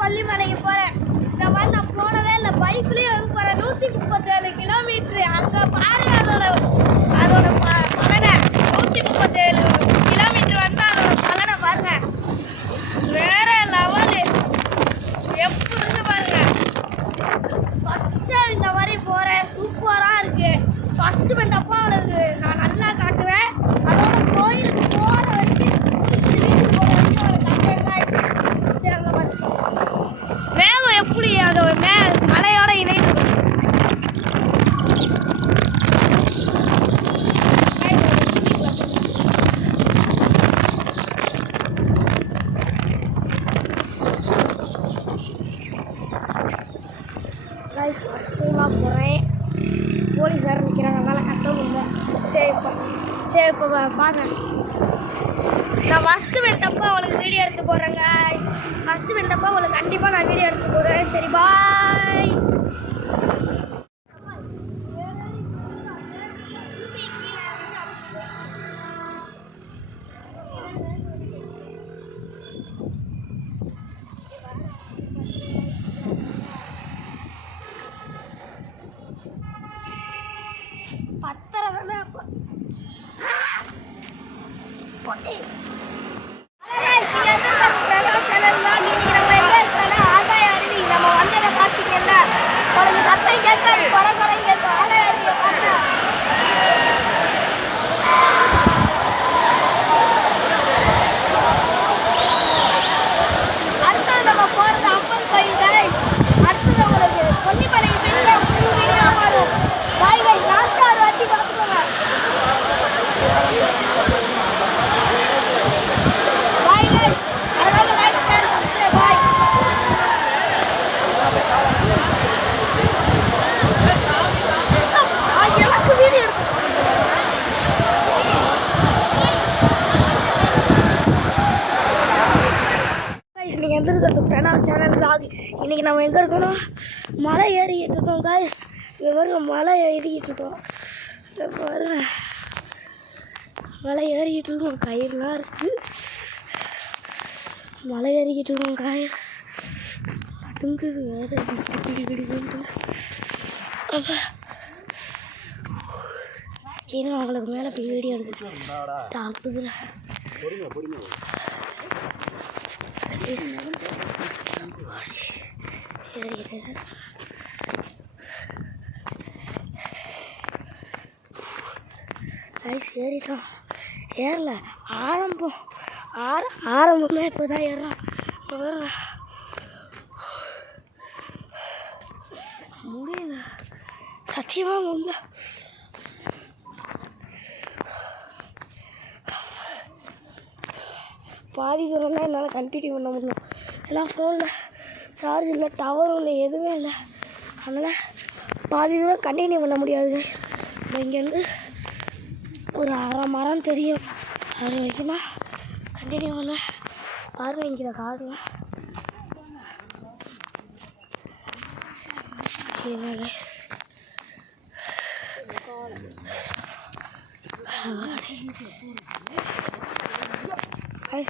கொல்லிமலைக்கு போறேன். இந்த மாதிரி நான் போனதே இல்லை. பைக்லயே வந்து போறேன். 137 கிலோமீட்டர். அங்க பாருங்க அதோட பலனை. 137 கிலோமீட்டர் வந்து அதோட பலனை பாருங்க. வேற லெவலு. எப்படி இருக்கு பாருங்க. ஃபர்ஸ்ட் இந்த மாதிரி போறேன். சூப்பரா இருக்கு. ஃபர்ஸ்ட் பண்ணப்போ அவளுக்கு நான் நல்லா காட்டுவேன். அதோட கோயிலுக்கு போற வரைக்கும் மேகம் எப்படி அது மலையோட இணைந்து கஷ்டமாக போகிறேன். போலீஸார் நிற்கிறாங்க, அதனால கட்டவும் இல்லை. சரி இப்போ பாருங்க. நான் ஃபஸ்ட்டு வெண்டப்போ அவளுக்கு வீடியோ எடுத்து போடுறேங்க. ஃபஸ்ட்டு வெண்டப்போ அவளுக்கு கண்டிப்பாக நான் வீடியோ எடுத்து போடுறேன். சரி பாய். பத்தரை தானே அப்போ போட்டி. இன்னைக்கு நம்ம எங்கே இருக்கணும்? மலை ஏறிக்கிட்டு இருக்கோம் காய்ஸ். இங்கே பாருங்க, மலை ஏறிக்கிட்டு இருக்கோம். இதை பாருங்க, மலை ஏறிக்கிட்டு இருக்கோம். கயிறுலாம் இருக்குது. மலை ஏறிக்கிட்டு இருக்கோம் காய்ஸ். நடுங்குது வேறு கிடிக்கிட்டு. ஏன்னா அவங்களுக்கு மேலே போய் வீடியோ எடுத்து தாக்குதுல. ஏறிட்டோம். ஏறல, ஆரம்பமே இப்போ தான் ஏறலாம். முடியல, சத்தியமாக முடியல. பாதி தூரம் தான் என்னால் கண்டினியூ பண்ண முடியும். ஏன்னா ஃபோனில் சார்ஜ் இல்லை, டவரும் இல்லை, எதுவுமே இல்லை. அதனால் பாதி தூரம் கண்டினியூ பண்ண முடியாது. இங்கேருந்து ஒரு அரை மரம் தெரியும், அது வரைக்கும் தான் கண்டினியூ பண்ண. பாருங்க, இங்கே இதை காடுவேன்.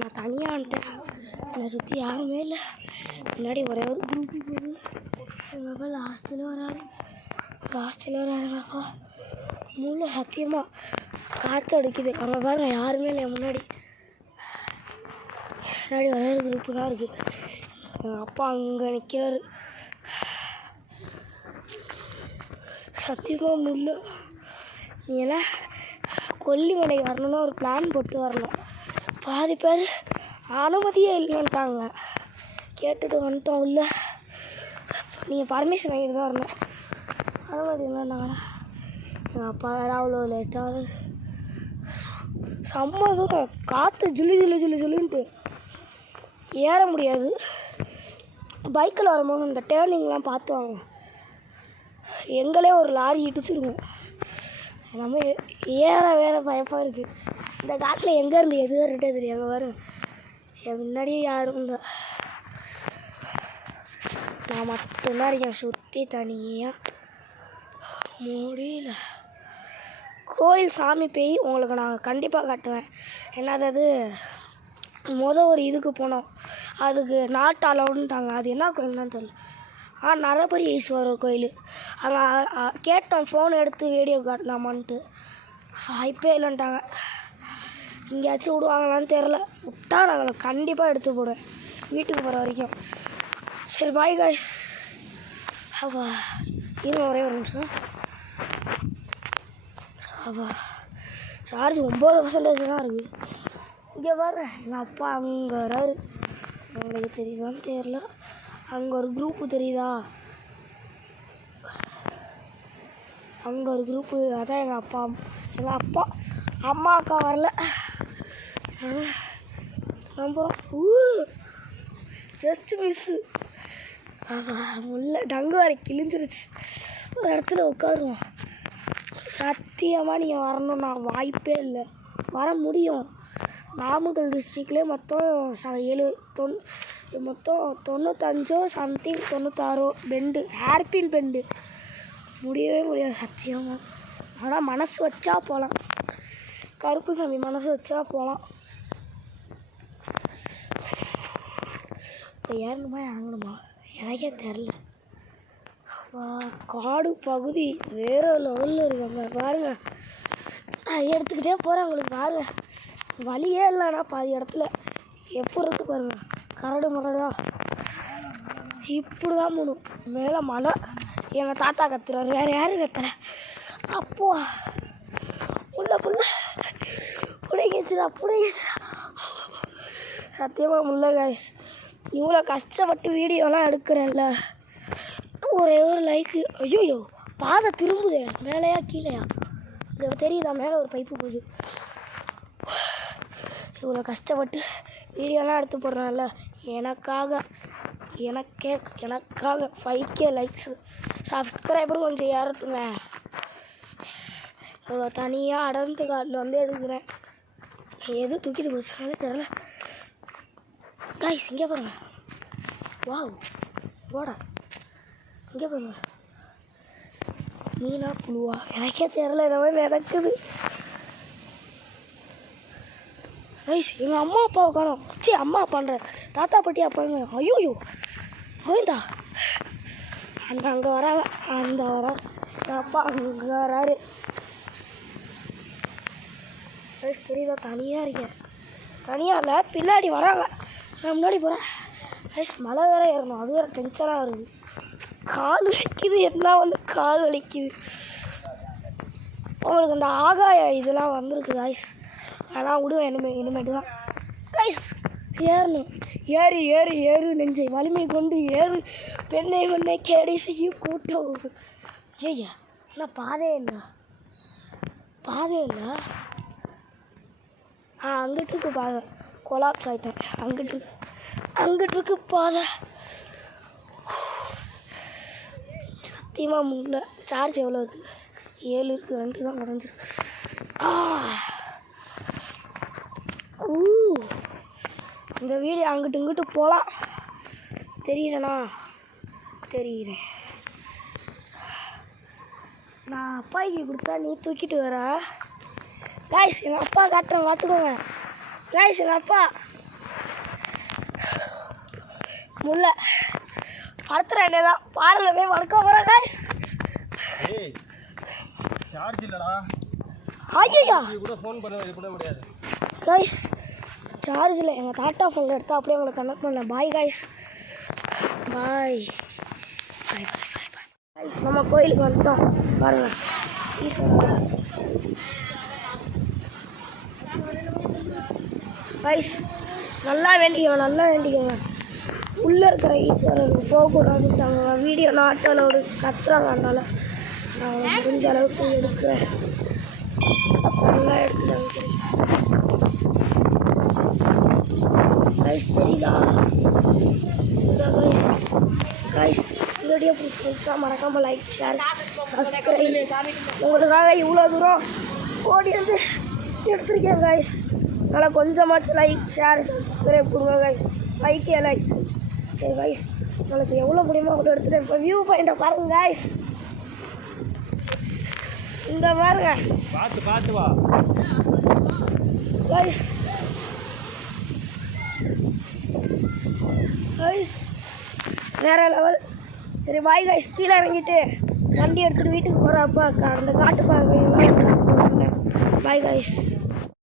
நான் தனியாக வந்துட்டேன். என்னை சுற்றி யாருமே இல்லை. முன்னாடி ஒரே ஒரு குரூப்பு போகுது. எங்கப்பா லாஸ்ட்டில் வராங்கப்பா. முள்ள சத்தியமாக காற்று அடிக்குது. அங்கே பாருங்க, யாருமே இல்லை. முன்னாடி ஒரே ஒரு குரூப்பு தான் இருக்குது. எங்கள் அப்பா அங்கே நிற்கிறாரு. சத்தியமாக முள்ள. ஏன்னா கொல்லிமலை வரணும்னா ஒரு பிளான் போட்டு வரணும். பாதி பேர் அனுமதியே இல்லைன்ட்டாங்க. கேட்டுட்டு வந்துட்டோம். உள்ள நீங்கள் பர்மிஷன் வாங்கிட்டு தான் வரணும். அனுமதி இல்லைன்னாங்கண்ணா. எங்கள் அப்பா வேறு அவ்வளோ லேட்டாக செம்ம தூரம். காற்று ஜில்லுன்ட்டு ஏற முடியாது. பைக்கில் வரும்போது இந்த டேர்னிங்லாம் பார்த்து வாங்க. எங்களே ஒரு லாரி இடிச்சிருக்கோம். நம்ம ஏற வேற பயப்பாக இருக்குது. இந்த காட்டில் எங்கேருந்து எது வரட்டே தெரியாது. வரும் என் முன்னாடியே யாரும் இல்லை. நான் மட்டும்தான் இருக்கேன் சுற்றி தனியாக. முடியல, கோயில் சாமி பேய் உங்களுக்கு நான் கண்டிப்பாக காட்டுவேன். என்னது ஒரு இதுக்கு போனோம், அதுக்கு நாட் அலவுடுன்ட்டாங்க. அது என்ன கோயில்னு தெரியல. நரபரி ஈஸ்வரர் கோயில். அங்கே கேட்டோம் ஃபோன் எடுத்து வீடியோ காட்டலாமான்ட்டு, வாய்ப்பே இல்லைன்ட்டாங்க. எங்கேயாச்சும் விடுவாங்களான்னு தெரில. விட்டா நாங்கள் கண்டிப்பாக எடுத்து போடுவேன் வீட்டுக்கு போகிற வரைக்கும். சரி பாய் காய்ஸ். அவா இருங்க ஒரே ஒரு நிமிஷம். அவா சார்ஜ் 9% தான் இருக்குது. இங்கே வர எங்கள் அப்பா அங்கே வராரு. உங்களுக்கு தெரியுதான்னு தெரில. அங்கே ஒரு குரூப்பு தெரியுதா? அங்கே ஒரு குரூப்பு. அதான் எங்கள் அப்பா அம்மா அக்கா வரல. நம்புகிறோம். Just miss. முல்லை டங்கு வரை கிழிஞ்சிருச்சு. ஒரு இடத்துல உட்காருவோம். சத்தியமாக நீங்கள் வரணும், நான் வாய்ப்பே இல்லை. வர முடியும். நாமக்கல் டிஸ்ட்ரிக்ட்லேயே மொத்தம் 95 சம்திங் 96 பெண்டு, ஹேர்பின் பெண்டு. முடியவே முடியாது சத்தியமாக. ஆனால் மனசு வச்சா போகலாம். கருப்பு சாமி மனசு வச்சா போகலாம். இப்போ ஏறணுமா இறங்கணுமா எனக்கே தெரில. காடு பகுதி வேறு லெவலில் இருக்காங்க பாருங்கள். எடுத்துக்கிட்டே போகிறேன். உங்களுக்கு பாருங்கள் வழியே இல்லைண்ணா பாதி இடத்துல. எப்படி இருக்கு பாருங்கள், கரடு முரடா. இப்படி தான் போகணும். மேலே மலை. எங்கள் தாத்தா கத்துறாரு, வேறு யாரும் கத்தலை. அப்போ புடைக்கிச்சுடா. சத்தியமாக முல்லை காய்ஸ். இவ்வளோ கஷ்டப்பட்டு வீடியோலாம் எடுக்கிறேன்ல, ஒரே ஒரு லைக்கு. ஐயோ பாதை திரும்புதே, மேலேயா கீழேயா? இது தெரியுதா? மேலே ஒரு பைப்பு போகுது. இவ்வளோ கஷ்டப்பட்டு வீடியோலாம் எடுத்து போடுறேன்ல, எனக்காக 5K லைக்ஸு, சப்ஸ்கிரைபரும் கொஞ்சம் ஏறட்டுங்க. இவ்வளோ தனியாக அடர்ந்து காட்டில் வந்து எடுக்கிறேன். எது தூக்கிட்டு போச்சுனாலே தெரில காய்ஸ். இங்கே பாருங்க. வாவ் போடா. இங்கே பாருங்க, மீனா புழுவா எனக்கே தெரில. இந்த மாதிரி மிதக்குது கைஸ். எங்கள் அம்மா அப்பாவை காணோம். அம்மா அப்பான்ற தாத்தா பாட்டி அப்பாங்க. ஐயோயோ போயிந்தா. அங்கே வராங்க. எங்கள் அப்பா அங்கே வராரு. கைஸ் தெரியுதா? தனியாக இருக்கேன். தனியாக இல்லை, பின்னாடி வராங்க. நான் முன்னாடி போகிறேன் கைஸ். மழை வேறு ஏறணும், அது வேறு டென்ஷனாக வருது. கால் வலிக்குது, என்ன வந்து கால் வலிக்குது. உங்களுக்கு அந்த ஆகாய இதெல்லாம் வந்துருக்கு காய்ஸ். ஆனால் விடுவேன் இனிமேட்டு தான் கைஸ். ஏறணும். ஏறு நெஞ்சை வலிமை கொண்டு ஏறு, பெண்ணை கொண்டே கேடை செய்யும் கூட்டம். ஐயா ஆனால் பாதையே இல்லை. அங்கிட்டு இருக்கு பாதை. கொலாப்ஸ் ஆகிட்டேன். அங்கிட்டு இருக்கு பாதை. சத்தியமாக முடியல. சார்ஜ் எவ்வளோ இருக்குது? 7 இருக்குது. 2 தான் குறைஞ்சிருக்கு. இந்த வீடியோ அங்கிட்டு இங்கிட்டு போகலாம். தெரியலண்ணா தெரியுறேன். நான் அப்பாய்க்கு கொடுத்தா நீ தூக்கிட்டு வர காய்ஸ். எங்கள் அப்பா காட்டுறேன் பார்த்துக்கோங்க காய்ஸ். எங்கள் அப்பா முல்லை படுத்துற வேண்டியதான். பாடல போய் வளர்க்க போகிறேன் காய்ஸ். சார்ஜ் இல்லடா. ஐயா கூட ஃபோன் பண்ண கூட முடியாது காய்ஸ். சார்ஜ் இல்லை. எங்கள் தாத்தா ஃபோனில் எடுத்தால் அப்படியே உங்களை கனெக்ட் பண்ணேன். Bye guys. Bye guys. நம்ம கோயிலுக்கு வந்துட்டோம் பாருங்கள். ஈஸ்வரர் காய்ஸ். நல்லா வேண்டிக்கோங்க. உள்ளே இருக்கிற ஈஸ்வரருக்கு போகக்கூடாதுட்டாங்க. வீடியோ நாட்டில் ஒரு கத்துறாங்க. அதனால் நான் முடிஞ்ச அளவுக்கு எடுக்கிறேன். நல்லா எடுத்துட்டாங்க கைஸ். தெரியுதா கைஸ்? இந்த வீடியோ பிடிச்சிருந்துச்சுன்னா மறக்காமல் லைக், ஷேர், சப்ஸ்கிரைப். உங்களுக்காக இவ்வளோ தூரம் ஓடி வந்து எடுத்துருக்கேன் கைஸ். அதனால் கொஞ்சமாச்சும் லைக், ஷேர், சப்ஸ்கிரைப் கொடுங்க கைஸ். 5K like. சரி கைஸ், உங்களுக்கு எவ்வளோ முடியுமோ அவ்வளோ எடுத்துகிட்டு இப்போ வியூ பாயிண்ட்டை பாருங்க கைஸ். இந்த பாருங்க பார்த்து பார்த்து வா. கைஸ் கைஸ் வேற லெவல். சரி பாய் கைஸ், கீழே இறங்கிட்டு வண்டி எடுத்துகிட்டு வீட்டுக்கு போகிறப்ப அந்த காட்டு பாய் கைஸ்.